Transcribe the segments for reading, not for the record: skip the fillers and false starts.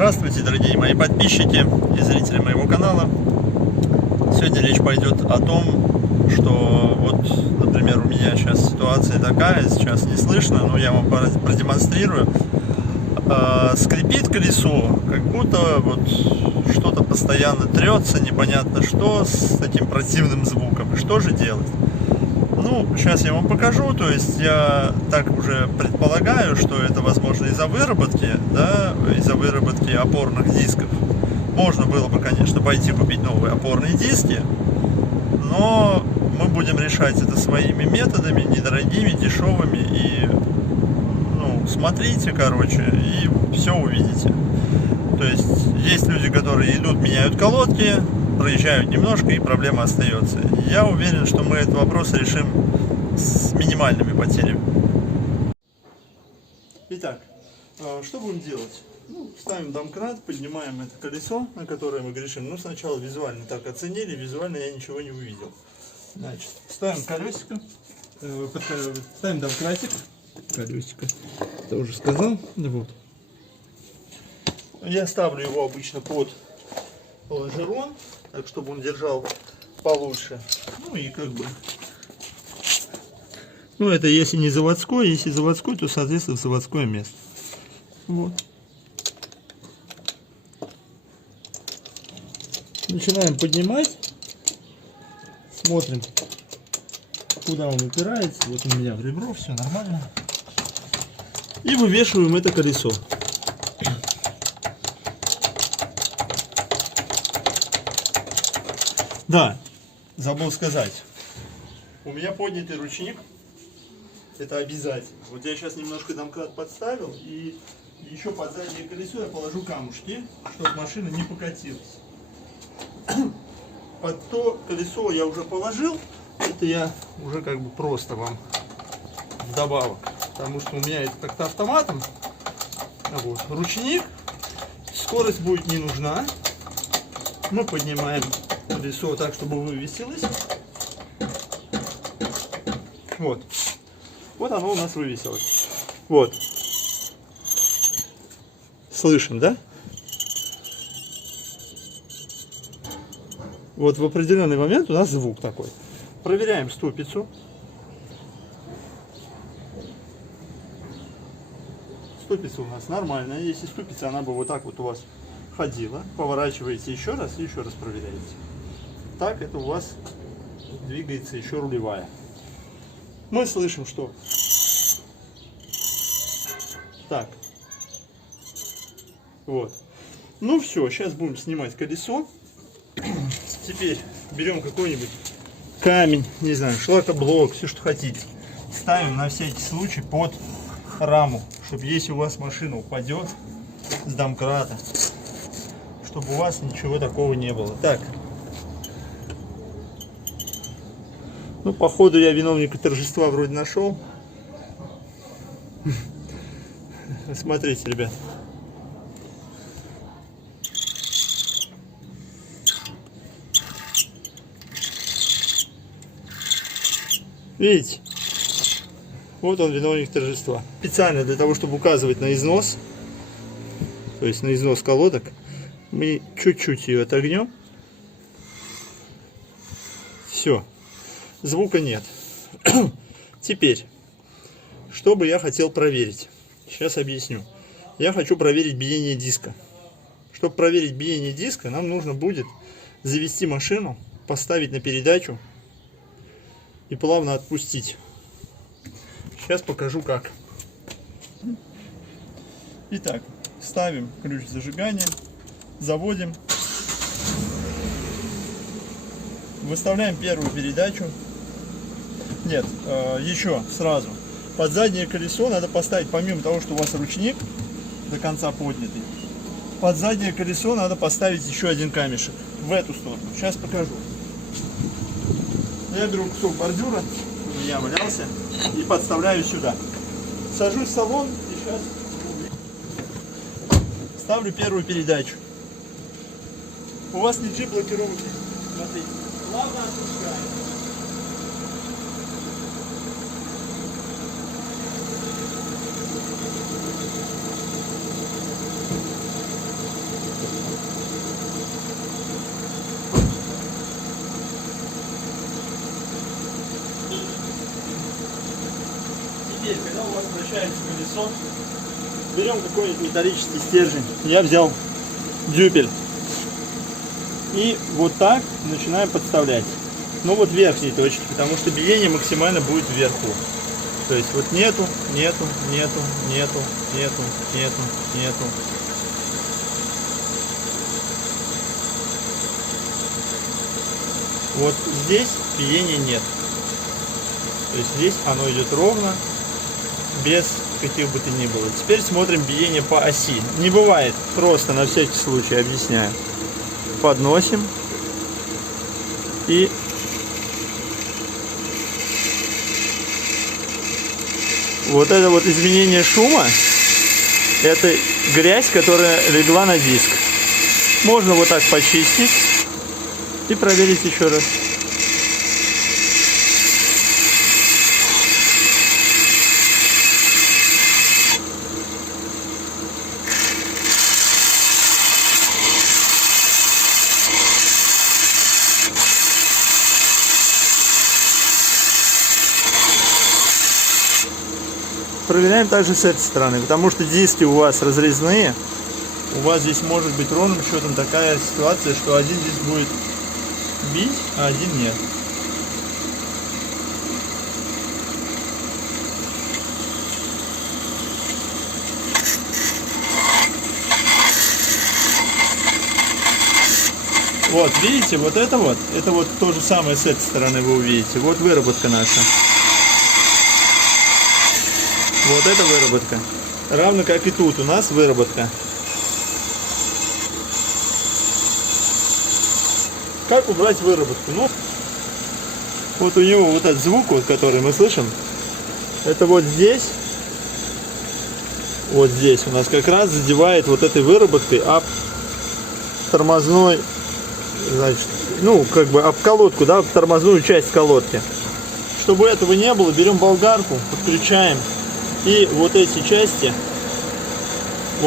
Здравствуйте, дорогие мои подписчики и зрители моего канала. Сегодня речь пойдет о том, что вот, например, у меня сейчас ситуация такая, сейчас не слышно, но я вам продемонстрирую. Скрипит колесо, как будто вот что-то постоянно трется, непонятно что, с таким противным звуком. Что же делать? Ну, сейчас я вам покажу, то есть я так уже предполагаю, что это возможно из-за выработки, да, из-за выработки опорных дисков. Можно было бы, конечно, пойти купить новые опорные диски, но мы будем решать это своими методами, недорогими, дешевыми, и, ну, смотрите, короче, и все увидите. То есть люди, которые идут, меняют колодки, проезжают немножко, и проблема остается. Я уверен, что мы этот вопрос решим с минимальными потерями. Итак, что будем делать? Ну, ставим домкрат, поднимаем это колесо, на которое мы грешим. Ну, сначала визуально так оценили, визуально я ничего не увидел. Значит, ставим колесико, ставим домкратик, колесико, это уже сказал, вот. Я ставлю его обычно под лонжерон, так чтобы он держал получше. Ну и как бы, ну это если не заводской, если заводской, то соответственно в заводское место. Вот. Начинаем поднимать, смотрим, куда он упирается. Вот у меня в ребро, все нормально. И вывешиваем это колесо. Да, забыл сказать, у меня поднятый ручник, это обязательно. Вот я сейчас немножко домкрат подставил, и еще под заднее колесо я положу камушки, чтобы машина не покатилась. Под то колесо я уже положил, это я уже как бы просто вам вдобавок, потому что у меня это как-то автоматом. Вот, ручник, скорость будет не нужна, мы поднимаем колесо так, чтобы вывесилось. Вот. Вот оно у нас вывесилось. Вот. Слышим, да? Вот в определенный момент у нас звук такой. Проверяем ступицу. Ступица у нас нормальная. Если ступица, она бы вот так вот у вас ходила. Поворачиваете еще раз и еще раз проверяете. Так это у вас двигается еще рулевая. Мы слышим, что так. Вот. Ну все, сейчас будем снимать колесо. Теперь берем какой-нибудь камень, не знаю, шлакоблок, все что хотите. Ставим на всякий случай под раму, чтобы если у вас машина упадет с домкрата, чтобы у вас ничего такого не было. Так. Ну, походу, я виновника торжества вроде нашел. Смотрите, ребят. Видите? Вот он, виновник торжества. Специально для того, чтобы указывать на износ, то есть на износ колодок, мы чуть-чуть ее отогнем. Все. Звука нет. Теперь, что бы я хотел проверить? Сейчас объясню. Я хочу проверить биение диска. Чтобы проверить биение диска, нам нужно будет завести машину, поставить на передачу и плавно отпустить. Сейчас покажу как. Итак, ставим ключ зажигания, заводим, выставляем первую передачу. Нет, еще сразу. Под заднее колесо надо поставить, помимо того, что у вас ручник до конца поднятый, под заднее колесо надо поставить еще один камешек в эту сторону. Сейчас покажу. Я беру кусок бордюра, у меня валялся, и подставляю сюда. Сажусь в салон и сейчас ставлю первую передачу. У вас не джип блокировки. Смотрите. Плавно отпускаем. вращается колесо. Берем какой-нибудь металлический стержень. Я взял дюпель. И вот так начинаем подставлять. Ну вот верхней точки, потому что биение максимально будет вверху. То есть вот нету. Вот здесь биения нет. То есть здесь оно идет ровно, без каких бы то ни было. Теперь смотрим биение по оси. Не бывает, просто на всякий случай объясняю. Подносим и вот это вот изменение шума, это грязь, которая легла на диск. Можно вот так почистить и проверить еще раз. Проверяем также с этой стороны, потому что диски у вас разрезные. У вас здесь может быть ровным счетом такая ситуация, что один диск будет бить, а один нет. Вот, видите, вот это вот то же самое с этой стороны вы увидите. Вот выработка наша. Вот это выработка. Равно как и тут у нас выработка. Как убрать выработку? Ну, вот у него вот этот звук, вот, который мы слышим, это вот здесь у нас как раз задевает вот этой выработкой об тормозной, значит, ну, как бы об колодку, да, об тормозную часть колодки. Чтобы этого не было, берем болгарку, подключаем. И вот эти части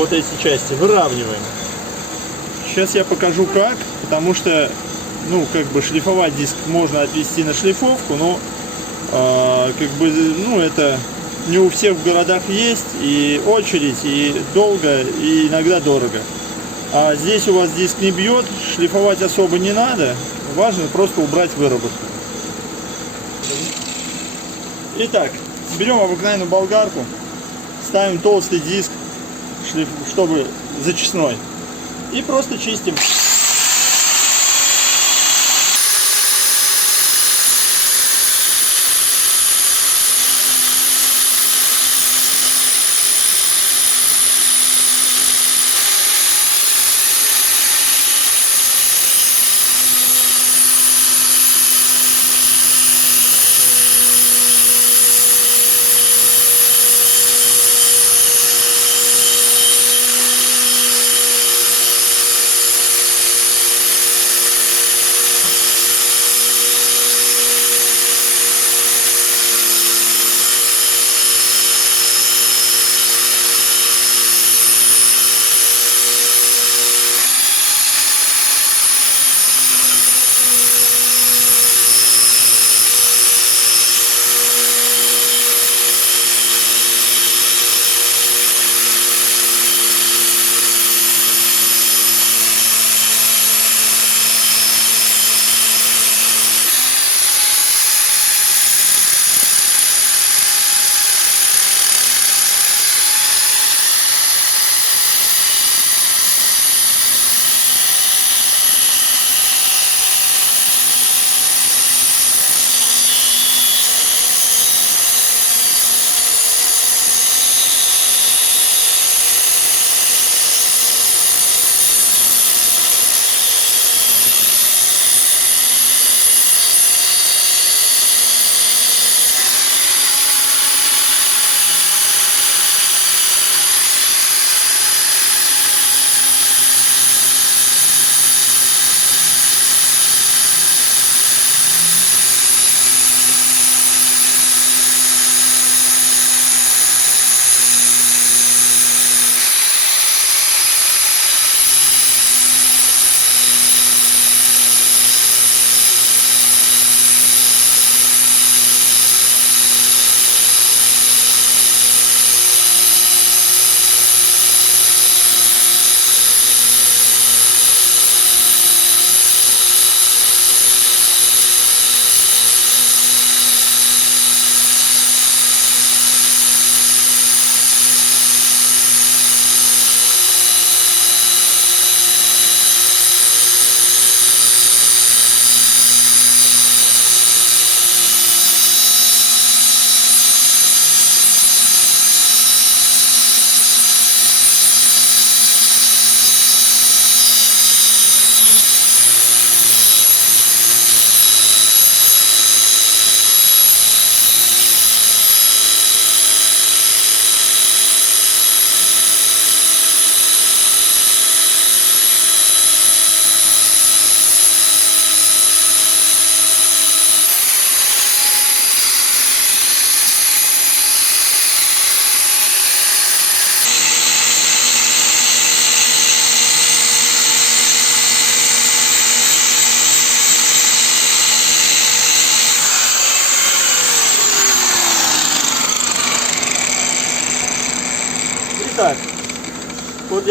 выравниваем. Сейчас я покажу как, потому что, ну, как бы шлифовать диск можно отвести на шлифовку, но, как бы, ну, это не у всех в городах есть, и очередь, и долго, и иногда дорого. А здесь у вас диск не бьет, шлифовать особо не надо, важно просто убрать выработку. Итак, берем обыкновенную болгарку, ставим толстый диск, чтобы зачистной, и просто чистим.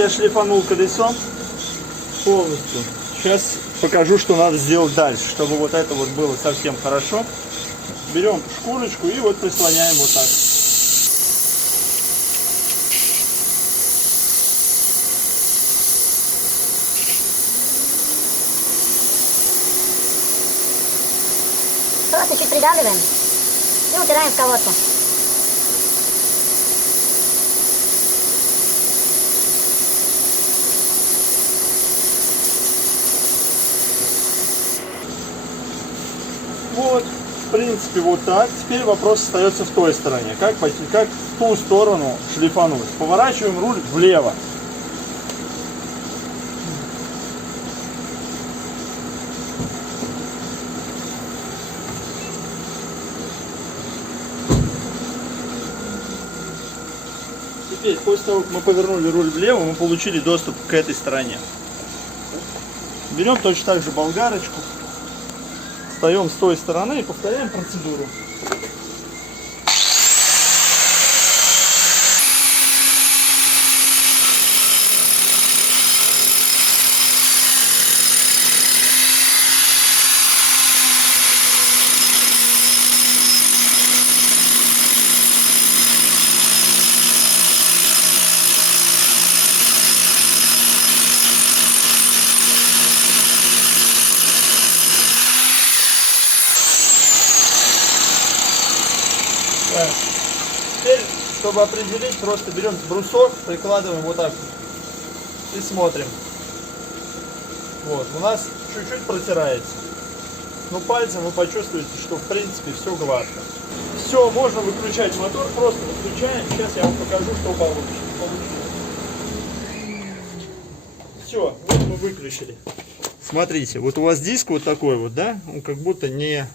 я шлифанул колесо полностью. Сейчас покажу, что надо сделать дальше, чтобы вот это вот было совсем хорошо. Берем шкурочку и вот прислоняем вот так. Просто чуть придавливаем и упираем в колодку. Вот, в принципе, вот так. Теперь вопрос остается в той стороне. Как в ту сторону шлифануть? Поворачиваем руль влево. Теперь, после того, как мы повернули руль влево, мы получили доступ к этой стороне. Берем точно так же болгарочку, встаем с той стороны и повторяем процедуру. Теперь, чтобы определить, просто берем брусок, прикладываем вот так и смотрим. Вот, у нас чуть-чуть протирается. Но пальцем вы почувствуете, что в принципе все гладко. Все, можно выключать мотор, просто выключаем. Сейчас я вам покажу, что получится. Все, вот мы выключили. Смотрите, вот у вас диск вот такой вот, да, он как будто не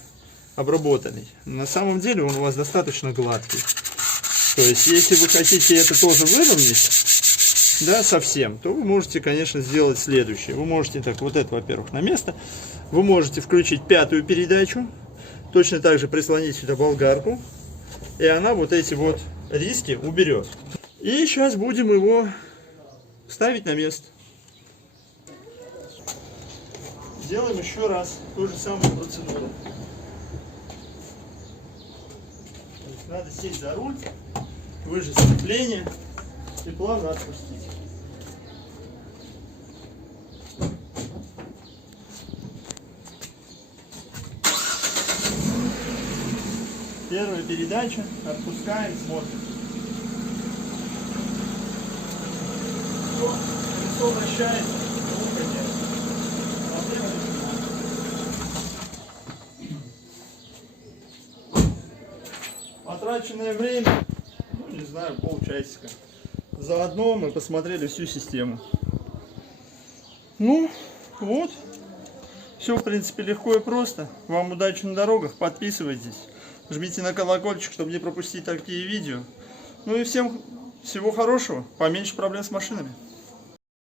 обработанный. На самом деле он у вас достаточно гладкий. То есть, если вы хотите это тоже выровнять, да, совсем, то вы можете, конечно, сделать следующее. Вы можете так, вот это, во-первых, на место. Вы можете включить пятую передачу, точно так же прислонить сюда болгарку, и она вот эти вот риски уберет. И сейчас будем его ставить на место. Делаем еще раз ту же самую процедуру. Надо сесть за руль, выжать сцепление и плавно отпустить. Первая передача, отпускаем, смотрим. Колесо вращается, потраченное время, ну, не знаю, полчасика. Заодно мы посмотрели всю систему. Ну, вот. Все, в принципе, легко и просто. Вам удачи на дорогах. Подписывайтесь. Жмите на колокольчик, чтобы не пропустить такие видео. Ну и всем всего хорошего. Поменьше проблем с машинами.